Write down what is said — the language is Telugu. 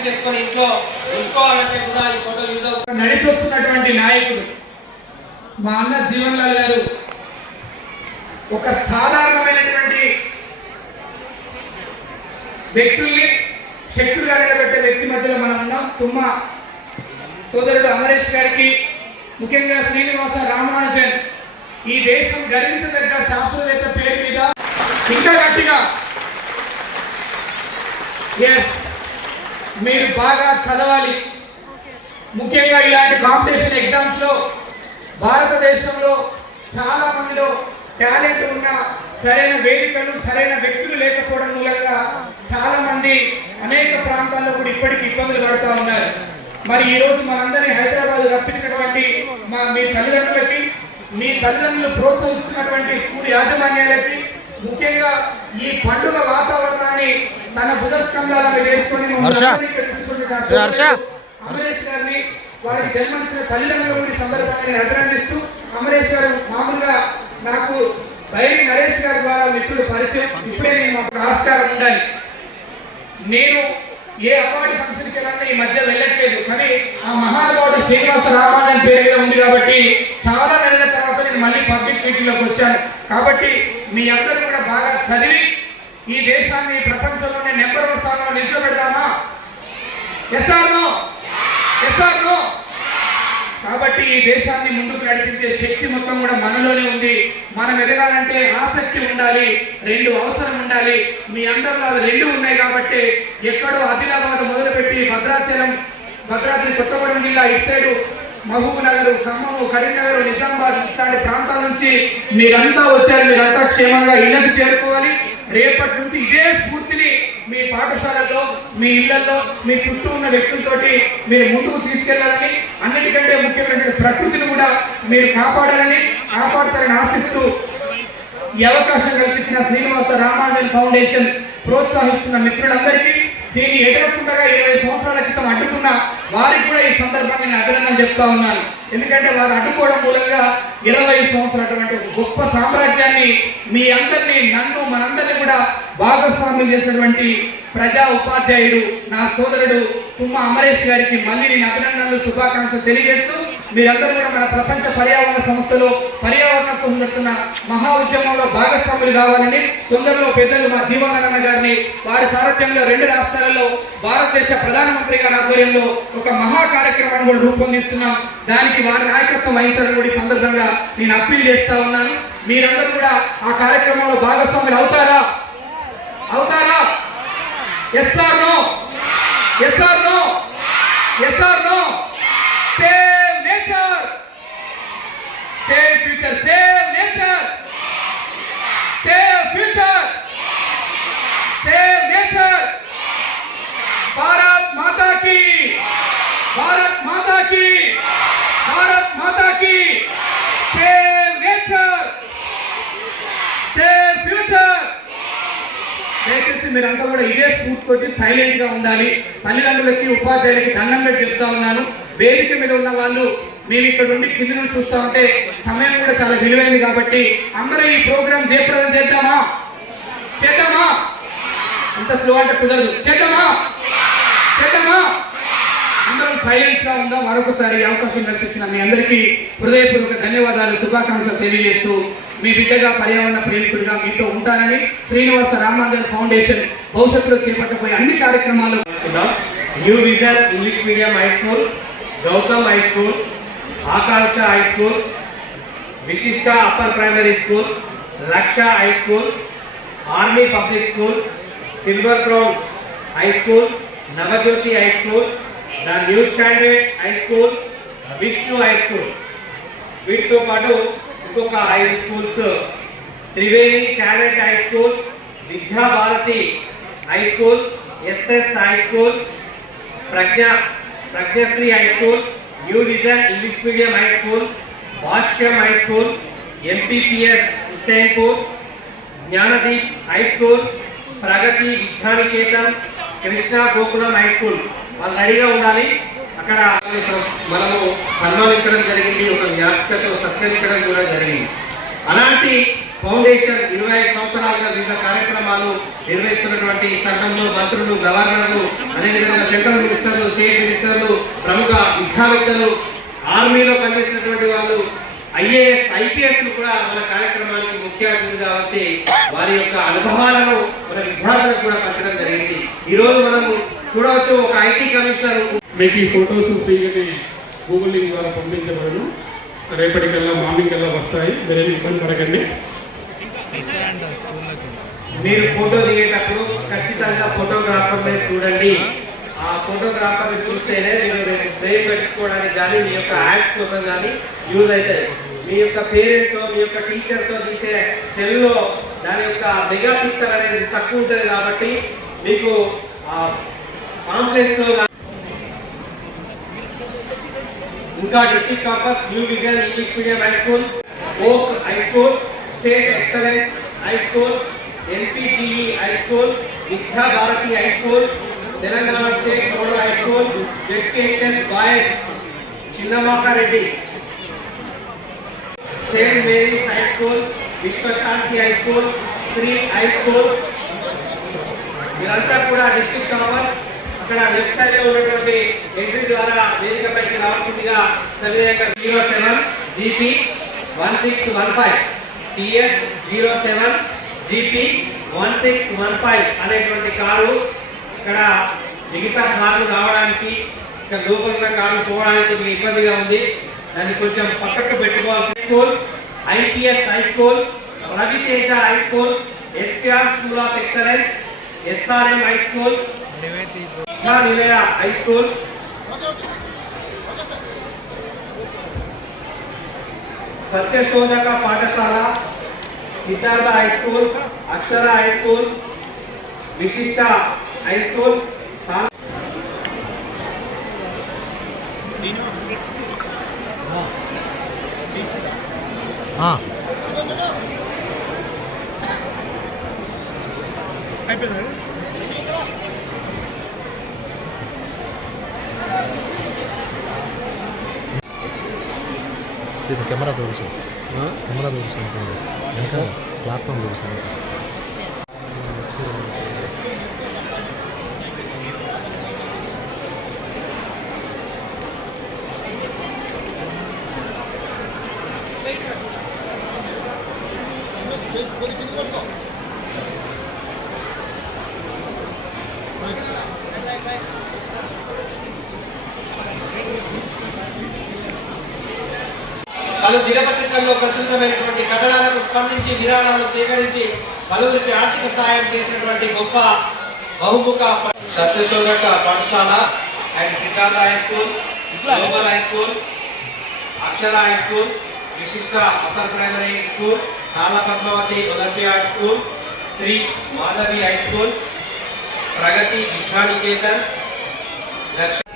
శానిటైజ్ చేసుకొని ఇంట్లో ఉంచుకోవాలంటే కూడా ఈ ఫోటో యూజ్ అవుతుంది. నడిచి వస్తున్నటువంటి నాయకుడు మా అన్న జీవన్ లాల్ గారు ఒక సాధారణమైనటువంటి వ్యక్తుల్ని శక్తులుగా నిలబెట్టే వ్యక్తి మధ్యలో మనం ఉన్నాం. తుమ్మ సోదరుడు అమరేష్ గారికి, ముఖ్యంగా శ్రీనివాస రామానుజన్, ఈ దేశం గర్వించదగ్గ శాస్త్రవేత్త పేరు మీద ఇంకా గట్టిగా ఎస్ మీరు బాగా చదవాలి. ముఖ్యంగా ఇలాంటి కాంపిటీషన్ ఎగ్జామ్స్ లో భారతదేశంలో చాలా మందిలో టాలెంట్ ఉన్న సరైన వేదికలు సరైన వ్యక్తులు లేకపోవడం మూలంగా చాలా మంది అనేక ప్రాంతాల్లో కూడా ఇప్పటికీ ఇబ్బందులు పడుతూ ఉన్నారు. మరి ఈ రోజు మనందరినీ హైదరాబాద్ రప్పించినటువంటి మీ తల్లిదండ్రులకి, మీ తల్లిదండ్రులు ప్రోత్సహిస్తున్నటువంటి స్కూల్ యాజమాన్యాలకి, ముఖ్యంగా ఈ పండుగ వాతావరణాన్ని తన భుజస్కంధాల మీద వేసుకొని అమరేష్ గారిని, వారికి జన్మించిన తల్లిదండ్రుల సందర్భంగా అభినందిస్తూ, అమరేష్ గారు మామూలుగా నాకు బైరి నరేష్ గారి ద్వారా మిత్రుడు పరిచయం. ఇప్పుడే నేను మాకు ఆస్కారం ఉండాలి. నేను ఏ అవార్డు ఫంక్షన్కి వెళ్ళినా ఈ మధ్య వెళ్ళట్లేదు, కానీ ఆ మహానుభావుడు శ్రీనివాస రామానుజన్ పేరు మీద ఉంది కాబట్టి చాలా నెలల తర్వాత నేను మళ్ళీ పబ్లిక్ మీటింగ్లోకి వచ్చాను. కాబట్టి మీ అందరూ కూడా బాగా చదివి ఈ దేశాన్ని ప్రపంచంలోనే నెంబర్ 1 స్థానంలో నిల్చోబెడదామా? Yes or no? Yes or no? కాబట్టి ఈ దేశాన్ని ముందుకు నడిపించే శక్తి మొత్తం కూడా మనలోనే ఉంది. మనం ఎదగాలంటే ఆసక్తి ఉండాలి, 2 అవసరం ఉండాలి. మీ అందరిలో అవి 2 ఉన్నాయి కాబట్టి ఎక్కడో ఆదిలాబాద్ మొదలుపెట్టి భద్రాద్రి కొత్తగూడెం జిల్లా ఇటు సైడు మహబూబ్ నగర్, ఖమ్మం, కరీంనగర్, నిజామాబాద్ ఇట్లాంటి ప్రాంతాల నుంచి మీరంతా వచ్చారు. మీరంతా క్షేమంగా ఇళ్లకు చేరుకోవాలి. రేపటి నుంచి ఇదే స్ఫూర్తిని మీ పాఠశాలల్లో, మీ ఇళ్లలో, మీ చుట్టూ ఉన్న వ్యక్తులతోటి మీరు ముందుకు తీసుకెళ్లాలని, అన్నిటికంటే ముఖ్యమైన ప్రకృతిని కూడా మీరు కాపాడతారని ఆశిస్తూ ఈ అవకాశం కల్పించిన శ్రీనివాస రామానుజన్ ఫౌండేషన్ ప్రోత్సహిస్తున్న మిత్రులందరికీ, దీన్ని ఎదగకుండా 20 సంవత్సరాల క్రితం అడ్డుకున్న వారికి కూడా ఈ సందర్భంగా నేను అభినందన చెప్తా ఉన్నాను. ఎందుకంటే వారు అడ్డుకోవడం మూలంగా 20 సంవత్సరాలు అటువంటి గొప్ప సామ్రాజ్యాన్ని మీ అందరినీ, నన్ను, మనందరినీ కూడా భాగస్వామ్యం చేసినటువంటి ప్రజా ఉపాధ్యాయుడు నా సోదరుడు తుమ్మ అమరేష్ గారికి మళ్ళీ నేను అభినందనలు, శుభాకాంక్షలు తెలియజేస్తూ, మీరందరూ కూడా మన ప్రపంచ పర్యావరణ సంస్థలో పర్యావరణ కోసం జరుగుతున్న మహా ఉద్యమంలో భాగస్వాములు కావాలని, తొందరలో పెద్దలు మా జీవనారాయణ గారిని వారి సారథ్యంలో 2 రాష్ట్రాలలో భారతదేశ ప్రధానమంత్రి గారి ఆధ్వర్యంలో ఒక మహా కార్యక్రమాన్ని కూడా రూపొందిస్తున్నాం. దానికి వారి నాయకత్వం వహించడం కూడా ఈ సందర్భంగా నేను అప్పీల్ చేస్తా ఉన్నాను. మీరందరూ కూడా ఆ కార్యక్రమంలో భాగస్వాములు అవుతారా? Yes or no? Yes or no? Yes or no? Save nature, save future, save nature, save future, save nature. Bharat Mata కీ, భారత్ మాతా కీ, భారత్ మాతా కీ. Save nature, save future. దయచేసి మీరంతా కూడా ఇదే స్ఫూర్తితోటి సైలెంట్ గా ఉండాలి. తల్లిదండ్రులకి, ఉపాధ్యాయులకి దండం పెట్టి చెప్తా ఉన్నాను. వేదిక మీద ఉన్న వాళ్ళు మేము ఇక్కడ నుండి కింది నుండి చూస్తా ఉంటే సమయం కూడా చాలా విలువైంది కాబట్టి అందరూ ఈ ప్రోగ్రాం జయప్రదం చేద్దామా? అంత స్లో అంటే కుదరదు. చేద్దామా? అందరం సైలెన్స్ గా ఉందాం. మరొకసారి అవకాశం కల్పించిన మీ అందరికీ హృదయపూర్వక ధన్యవాదాలు, శుభాకాంక్షలు తెలియజేస్తూ, మీ బిడ్డగా, పర్యావరణ ప్రేమికుడిగా మీతో ఉంటానని శ్రీనివాస రామానుజన్ ఫౌండేషన్ భవిష్యత్తులో చేపట్టబోయే అన్ని కార్యక్రమాలు new vision English medium high school, Gautam high school, Akanksha high school, Vishishta upper primary school, Lakshya high school, army public school, silver crown high school, Navajyothi high school, the new standard high school, Vishnu high school, వీటితో పాటు ఇంకొక 5 schools, Triveni talent high school, Vidyabharathi high school, SS high school, Pragnasri high school, new vision English medium high school, Bhashyam high school, MPPS హుస్సేన్పూర్, జ్ఞానదీప్ high school, Pragathi Vidyanikethan, Krishna Gokulam high school. వాళ్ళు రెడీగా ఉండాలి. అక్కడ మనము సన్మానించడం జరిగింది, ఒక జ్ఞాపికతో సత్కరించడం కూడా జరిగింది. అలాంటి ఫౌండేషన్ 25 సంవత్సరాలుగా వివిధ కార్యక్రమాలు నిర్వహిస్తున్నటువంటి ఈ తరుణంలో మంత్రులు, గవర్నర్లు, అదేవిధంగా సెంట్రల్ మినిస్టర్లు, స్టేట్ మినిస్టర్లు, ప్రముఖ విద్యావేత్తలు, ఆర్మీలో పనిచేసినటువంటి వాళ్ళు, ఐఏఎస్, ఐపీఎస్ కూడా మన కార్యక్రమానికి ముఖ్య అతిథిగా వచ్చి వారి యొక్క అనుభవాలను మన విద్యార్థులకు కూడా పంచడం జరిగింది. ఈ రోజు మనం చూడవచ్చు, ఒక ఐటీ కమిషనర్ మీకు ఈ ఫొటోస్ ఫ్రీగానే గూగుల్ లింక్ ద్వారా పంపించబడను. రేపటికల్లా మార్నింగ్ కల్లా వస్తాయి, మీరేమి ఇబ్బంది పడకండి. మీరు ఫోటో దిగేటప్పుడు ఖచ్చితంగా ఫోటోగ్రాఫర్ చూడండి. ఆ ఫోటోగ్రాఫర్ని చూస్తేనే మీరు ఫ్రేమ్ పెట్టుకోవడానికి కానీ మీ యొక్క యాడ్స్ కోసం కానీ యూజ్ అవుతాయి. మీ యొక్క పేరెంట్స్, మీ యొక్క టీచర్తో తీసే సెల్లో దాని యొక్క మెగా పిక్సెల్ అనేది తక్కువ ఉంటుంది కాబట్టి మీకు పాంప్లెట్స్లో ఇంకా district campus, new vision English medium high school, oak high school, state excellence high school, NPGE high school, Vidya Bharathi high school, Telangana state model high school, ZPHS boys Chinnamakareddy, state Mary's high school, Vishwashanti high school, Sri high school, మీరంతా కూడా డిస్ట్రిక్ట్ క్యాంపస్ అక్కడ వెబ్సైట్ లో ఉన్నటువంటి ఎంట్రీ ద్వారా వేదికపైకి రావాల్సిందిగా సవినయంగా 07 GP 1615 TS 07 GP 1615 అనేటువంటి కారు ఇక్కడ మిగతా కార్లు రావడానికి, ఇక్కడ లోపల ఉన్న కార్లు పోవడానికి కొద్దిగా ఇబ్బందిగా ఉంది. దాన్ని కొంచెం పక్కకు పెట్టుకోవాల్సి. School, IPS high school, Raviteja high school, SKR school of excellence, SRM high school, Nilaya high school, Satyashodhak Pathashala, Siddhartha high school, Akshara high school, Vishishta high school, ಇದು ಕ್ಯಾಮರಾ ತೋರಿಸು, ಕ್ಯಾಮರಾ ತೋರಿಸು, వెనకాల ప్లాట్ఫామ్ తోరిసు. పలు దినపత్రికల్లో ప్రచురితమైనటువంటి కథనాలకు స్పందించి విరాళాలు సేకరించి పలువురికి ఆర్థిక సహాయం చేసినటువంటి గొప్ప బహుముఖ సత్యశోధక పాఠశాల and Siddhartha high school, global high school, Akshara high school, Vishishta upper primary school, నాల Padmavathi Olympiad school, Sri Madhavi high school, Pragathi Vidyanikethan, దక్షిణ